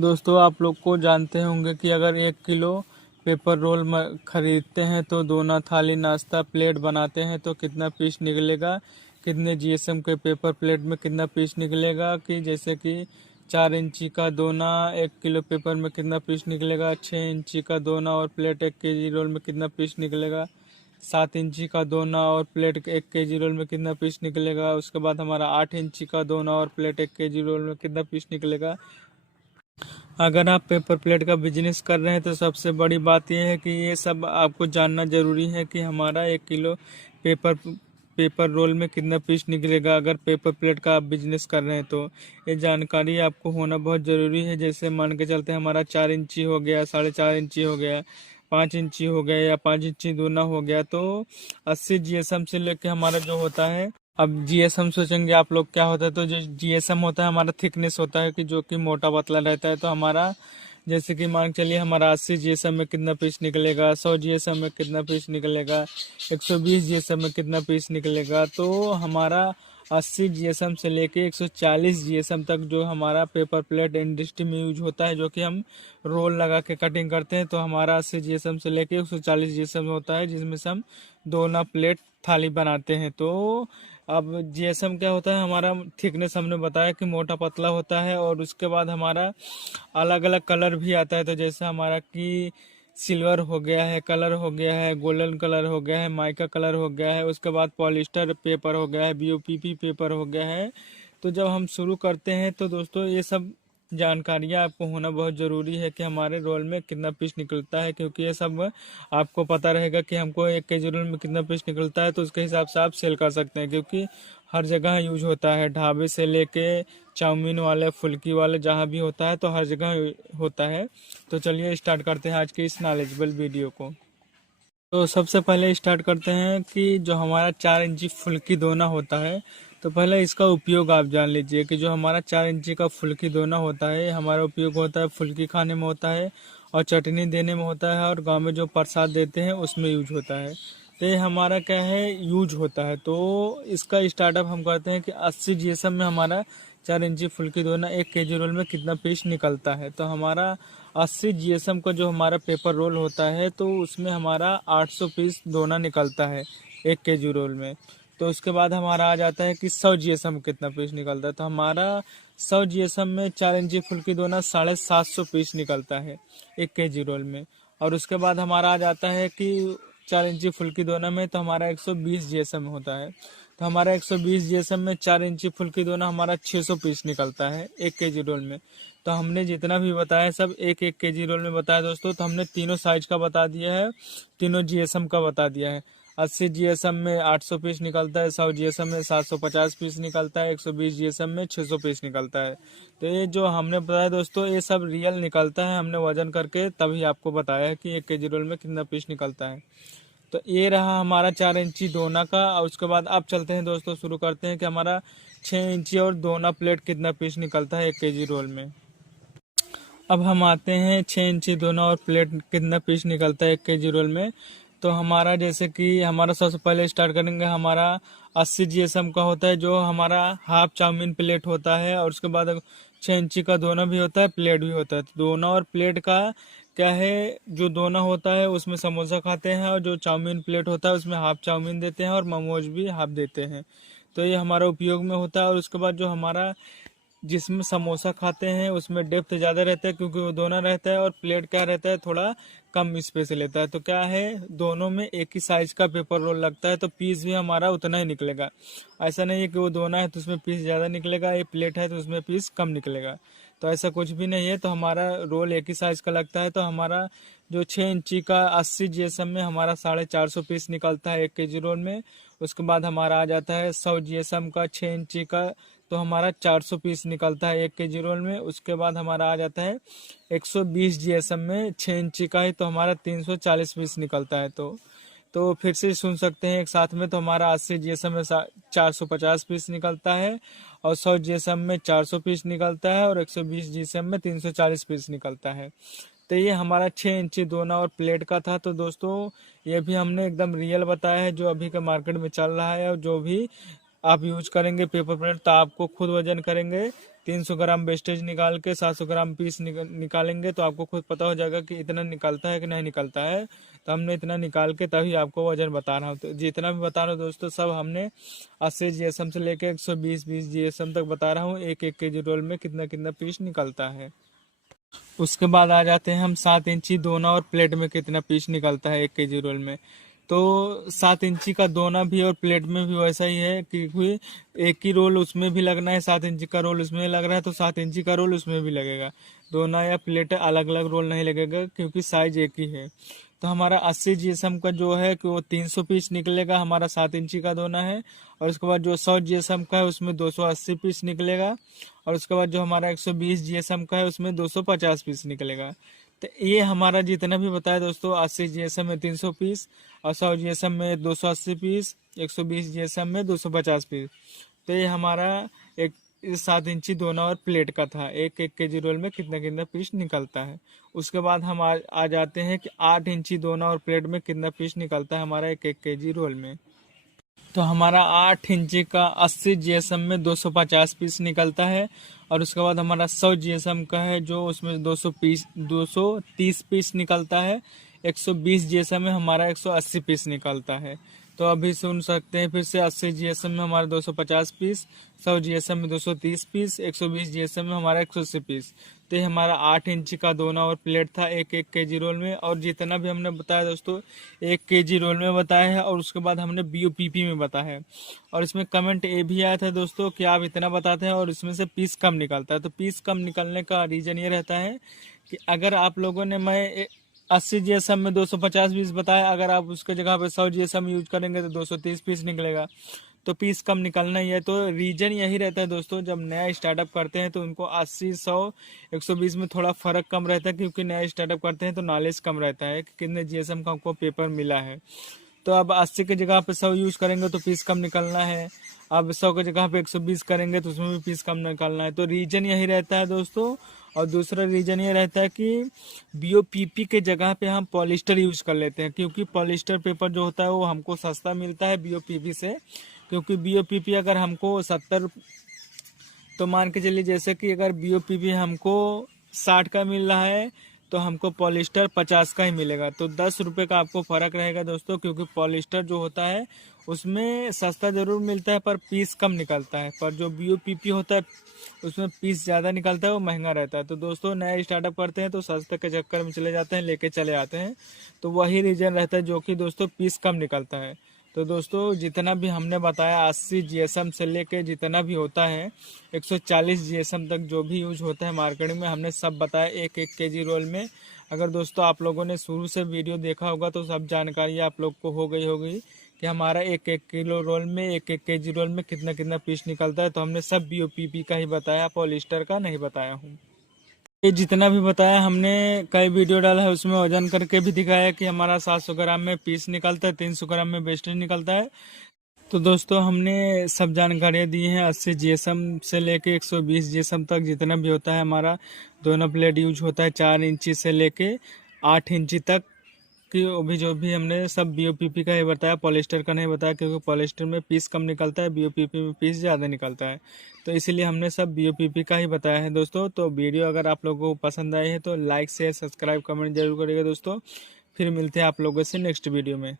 दोस्तों आप लोग को जानते होंगे कि अगर 1 किलो पेपर रोल खरीदते हैं तो दोना थाली नाश्ता प्लेट बनाते हैं तो कितना पीस निकलेगा, कितने जीएसएम के पेपर प्लेट में कितना पीस निकलेगा, कि जैसे कि 4 इंची का दोना 1 किलो पेपर में कितना पीस निकलेगा, 6 इंची का दोना और प्लेट 1 केजी रोल में कितना पीस निकलेगा, 7 इंची का दोना और प्लेट 1 केजी रोल में कितना पीस निकलेगा। उसके बाद हमारा 8 इंची का दोना और प्लेट 1 केजी रोल में कितना पीस निकलेगा। अगर आप पेपर प्लेट का बिजनेस कर रहे हैं तो सबसे बड़ी बात यह है कि ये सब आपको जानना जरूरी है कि हमारा 1 किलो पेपर पेपर रोल में कितना पीस निकलेगा। अगर पेपर प्लेट का आप बिजनेस कर रहे हैं तो ये जानकारी आपको होना बहुत ज़रूरी है। जैसे मान के चलते हैं हमारा 4 इंची हो गया, 4.5 इंची हो गया, 5 इंची हो गया या 5 इंची दूना हो गया, तो 80 जीएसएम से लेके हमारा जो होता है, अब जीएसएम सोचेंगे आप लोग क्या होता है, तो जो जीएसएम होता है हमारा थिकनेस होता है कि जो कि मोटा पतला रहता है। तो हमारा जैसे कि मान के चलिए हमारा 80 जीएसएम में कितना पीस निकलेगा, 100 जीएसएम में कितना पीस निकलेगा, 120 जीएसएम में कितना पीस निकलेगा। तो हमारा 80 जीएसएम से लेके 140 जीएसएम तक जो हमारा पेपर प्लेट इंडस्ट्री में यूज होता है, जो कि हम रोल लगा के कटिंग करते हैं, तो हमारा 80 जीएसएम से लेके 140 जीएसएम होता है, जिसमें से हम दोना प्लेट थाली बनाते हैं। तो अब जीएसएम क्या होता है, हमारा थिकनेस हमने बताया कि मोटा पतला होता है। और उसके बाद हमारा अलग अलग कलर भी आता है, तो जैसे हमारा कि सिल्वर हो गया है, कलर हो गया है, गोल्डन कलर हो गया है, माइका कलर हो गया है, उसके बाद पॉलिस्टर पेपर हो गया है, बीओपीपी पेपर हो गया है। तो जब हम शुरू करते हैं तो दोस्तों ये सब जानकारियाँ आपको होना बहुत ज़रूरी है कि हमारे रोल में कितना पीस निकलता है, क्योंकि ये सब आपको पता रहेगा कि हमको 1 केजी रोल में कितना पीस निकलता है, तो उसके हिसाब से आप सेल कर सकते हैं। क्योंकि हर जगह यूज होता है, ढाबे से लेके चाउमीन वाले फुल्की वाले जहाँ भी होता है, तो हर जगह होता है। तो चलिए स्टार्ट करते हैं आज की इस नॉलेजेबल वीडियो को। तो सबसे पहले स्टार्ट करते हैं कि जो हमारा 4 इंची फुल्की दोना होता है, तो पहले इसका उपयोग आप जान लीजिए कि जो हमारा 4 इंची का फुल्की दोना होता है, हमारा उपयोग होता है फुल्की खाने में होता है और चटनी देने में होता है, और गांव में जो प्रसाद देते हैं उसमें यूज होता है। तो ये हमारा क्या है, यूज होता है। तो इसका स्टार्टअप हम करते हैं कि 80 जीएसएम में हमारा 4 इंची फुल्की दोना 1 केजी रोल में कितना पीस निकलता है। तो हमारा 80 जीएसएम का जो हमारा पेपर रोल होता है, तो उसमें हमारा 800 पीस दोना निकलता है 1 केजी रोल में। तो उसके बाद हमारा आ जाता है कि 100 जीएसएम कितना पीस निकलता है। तो हमारा 100 जीएसएम में 4 इंची फुल्की दोना 750 पीस निकलता है 1 केजी रोल में। और उसके बाद हमारा आ जाता है कि 4 इंची फुल्की दोना में तो हमारा 120 जीएसएम होता है। तो हमारा 120 जीएसएम में 4 इंची फुल्की दोना हमारा 600 पीस निकलता है 1 केजी रोल में। तो हमने जितना भी बताया सब एक एक केजी रोल में बताया दोस्तों। तो हमने तीनों साइज का बता दिया है, तीनों जीएसएम का बता दिया है। 80 जीएसएम में 800 पीस निकलता है, 100 जीएसएम में 750 पीस निकलता है, 120 जीएसएम में 600 पीस निकलता है। तो ये जो हमने बताया दोस्तों, ये सब रियल निकलता है, हमने वजन करके तभी आपको बताया है कि 1 केजी रोल में कितना पीस निकलता है। तो ये रहा हमारा 4 इंची दोना का। और उसके बाद अब चलते हैं दोस्तों, शुरू करते हैं कि हमारा 6 इंची और दोना प्लेट कितना पीस निकलता है 1 केजी रोल में। अब हम आते हैं 6 इंची दोना और प्लेट कितना पीस निकलता है 1 केजी रोल में। तो हमारा जैसे कि हमारा सबसे पहले स्टार्ट करेंगे, हमारा 80 जीएसएम का होता है जो हमारा हाफ चाउमीन प्लेट होता है। और उसके बाद 6 इंची का दोना भी होता है, प्लेट भी होता है। तो दोना और प्लेट का क्या है, जो दोना होता है उसमें समोसा खाते हैं, और जो चाउमीन प्लेट होता है उसमें हाफ चाउमीन देते हैं और मोमोज भी हाफ देते हैं। तो ये हमारा उपयोग में होता है। और उसके बाद जो हमारा जिसमें समोसा खाते हैं उसमें डेप्थ ज़्यादा रहता है, क्योंकि वो दोना रहता है, और प्लेट क्या रहता है, थोड़ा कम स्पेस लेता है। तो क्या है, दोनों में एक ही साइज का पेपर रोल लगता है, तो पीस भी हमारा उतना ही निकलेगा। ऐसा नहीं है कि वो दोना है तो उसमें पीस ज़्यादा निकलेगा, ये प्लेट है तो उसमें पीस कम निकलेगा। तो ऐसा कुछ भी नहीं है। तो हमारा रोल एक ही साइज का लगता है। तो हमारा जो 6 इंची का 80 जीएसएम में हमारा 450 पीस निकलता है 1 केजी रोल में। उसके बाद हमारा आ जाता है 100 जीएसएम का 6 इंची का, तो हमारा 400 पीस निकलता है 1 केजी रोल में। उसके बाद हमारा आ जाता है 120 जीएसएम में 6 इंची का ही, तो हमारा 340 पीस निकलता है। तो फिर से सुन सकते हैं एक साथ में। तो हमारा 80 जीएसएम में 450 पीस निकलता है, और 100 जीएसएम में 400 पीस निकलता है, और 120 जीएसएम में 340 पीस निकलता है। तो ये हमारा 6 इंची दोना और प्लेट का था। तो दोस्तों ये भी हमने एकदम रियल बताया है, जो अभी का मार्केट में चल रहा है और जो भी आप यूज करेंगे पेपर प्लेट तो आपको खुद वजन करेंगे 300 ग्राम वेस्टेज निकाल के 700 ग्राम पीस निकालेंगे तो आपको खुद पता हो जाएगा कि इतना निकलता है कि नहीं निकलता है। तो हमने इतना निकाल के तभी आपको वजन बता रहा हूँ। तो जितना भी बता रहा हूँ दोस्तों सब हमने 80 GSM से लेके 120 GSM तक बता रहा हूँ। एक केजी रोल में कितना कितना पीस निकलता है। उसके बाद आ जाते हैं हम 7 इंची दोना और प्लेट में कितना पीस निकलता है 1 केजी रोल में। तो 7 इंची का दोना भी और प्लेट में भी वैसा ही है, क्योंकि एक ही रोल उसमें भी लगना है, 7 इंची का रोल उसमें लग रहा है तो 7 इंची का रोल उसमें भी लगेगा। दोना या प्लेट अलग अलग रोल नहीं लगेगा क्योंकि साइज एक ही है। तो हमारा 80 GSM का जो है कि वो 300 पीस निकलेगा, हमारा 7 इंची का दोना है। और उसके बाद जो 100 GSM का है उसमें 280 पीस निकलेगा। और उसके बाद जो हमारा 120 GSM का है उसमें 250 पीस निकलेगा। तो ये हमारा जितना भी बताया दोस्तों, 80 GSM में 300 पीस और 100 GSM में 280 पीस, 120 GSM में 250 पीस। तो ये हमारा एक 7 इंची दोना और प्लेट का था। एक एक केजी रोल में कितना कितना पीस निकलता है। उसके बाद हम आ जाते हैं कि 8 इंची दोना और प्लेट में कितना पीस निकलता है हमारा एक एक केजी रोल में। तो हमारा 8 इंची का 80 GSM में 250 पीस निकलता है। और उसके बाद हमारा 100 GSM का है जो उसमें 230 पीस निकलता है। 120 GSM में हमारा 180 पीस निकलता है। तो अभी सुन सकते हैं फिर से, 80 GSM में हमारा 250 पीस, 100 GSM में 230 पीस, 120 GSM में हमारा 180 पीस। तो ये हमारा 8 इंची का दोना और प्लेट था एक एक केजी रोल में। और जितना भी हमने बताया दोस्तों 1 केजी रोल में बताया है और उसके बाद हमने BOPP में बताया है। और इसमें कमेंट ये भी आया था दोस्तों कि आप इतना बताते हैं और इसमें से पीस कम निकलता है। तो पीस कम निकलने का रीज़न ये रहता है कि अगर आप लोगों ने, मैं 80 GSM में 250 पीस बताया, अगर आप उसके जगह पे 100 GSM यूज करेंगे तो 230 पीस निकलेगा। तो पीस कम निकलना ही है। तो रीजन यही रहता है दोस्तों, जब नया स्टार्टअप करते हैं तो उनको 80, 100, 120 में थोड़ा फर्क कम रहता है, क्योंकि नया स्टार्टअप करते हैं तो नॉलेज कम रहता है कि कितने GSM का हमको पेपर मिला है। तो अब 80 की जगह पे 100 यूज करेंगे तो पीस कम निकलना है। अब 100 की जगह पे 120 करेंगे तो उसमें भी पीस कम निकलना है। तो रीजन यही रहता है दोस्तों। और दूसरा रीजन ये रहता है कि BOPP के जगह पे हम पॉलिस्टर यूज कर लेते हैं, क्योंकि पॉलिस्टर पेपर जो होता है वो हमको सस्ता मिलता है BOPP से। क्योंकि BOPP अगर हमको 70, तो मान के चलिए जैसे कि अगर BOPP हमको 60 का मिल रहा है तो हमको पॉलिस्टर 50 का ही मिलेगा। तो 10 रुपये का आपको फ़र्क रहेगा दोस्तों, क्योंकि पॉलिस्टर जो होता है उसमें सस्ता ज़रूर मिलता है पर पीस कम निकलता है। पर जो BOPP होता है उसमें पीस ज़्यादा निकलता है, वो महंगा रहता है। तो दोस्तों नया स्टार्टअप करते हैं तो सस्ते के चक्कर में चले जाते हैं, लेके चले आते हैं। तो वही रीज़न रहता है जो कि दोस्तों पीस कम निकलता है। तो दोस्तों जितना भी हमने बताया 80 GSM से लेके जितना भी होता है 140 GSM तक जो भी यूज होता है मार्केटिंग में, हमने सब बताया एक एक केजी रोल में। अगर दोस्तों आप लोगों ने शुरू से वीडियो देखा होगा तो सब जानकारी आप लोग को हो गई होगी कि हमारा एक एक किलो रोल में, एक एक केजी रोल में कितना कितना पीस निकलता है। तो हमने सब BOPP का ही बताया, पॉलिस्टर का नहीं बताया हूँ। ये जितना भी बताया हमने, कई वीडियो डाला है उसमें वजन करके भी दिखाया कि हमारा 700 ग्राम में पीस निकलता है, 300 ग्राम में वेस्टेज निकलता है। तो दोस्तों हमने सब जानकारियाँ दी हैं 80 GSM से लेके 120 GSM तक जितना भी होता है हमारा दोनों प्लेट यूज होता है, 4 इंची से लेके 8 इंची तक कि अभी जो भी हमने सब BOPP का ही बताया, पॉलिस्टर का नहीं बताया, क्योंकि पॉलिस्टर में पीस कम निकलता है, BOPP में पीस ज़्यादा निकलता है। तो इसीलिए हमने सब BOPP का ही बताया है दोस्तों। तो वीडियो अगर आप लोगों को पसंद आई है तो लाइक शेयर सब्सक्राइब कमेंट जरूर करिएगा दोस्तों। फिर मिलते हैं आप लोगों से नेक्स्ट वीडियो में।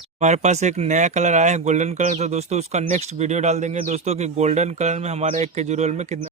हमारे पास एक नया कलर आया है गोल्डन कलर, तो दोस्तों उसका नेक्स्ट वीडियो डाल देंगे दोस्तों कि गोल्डन कलर में हमारा 1 केजी रोल में कितना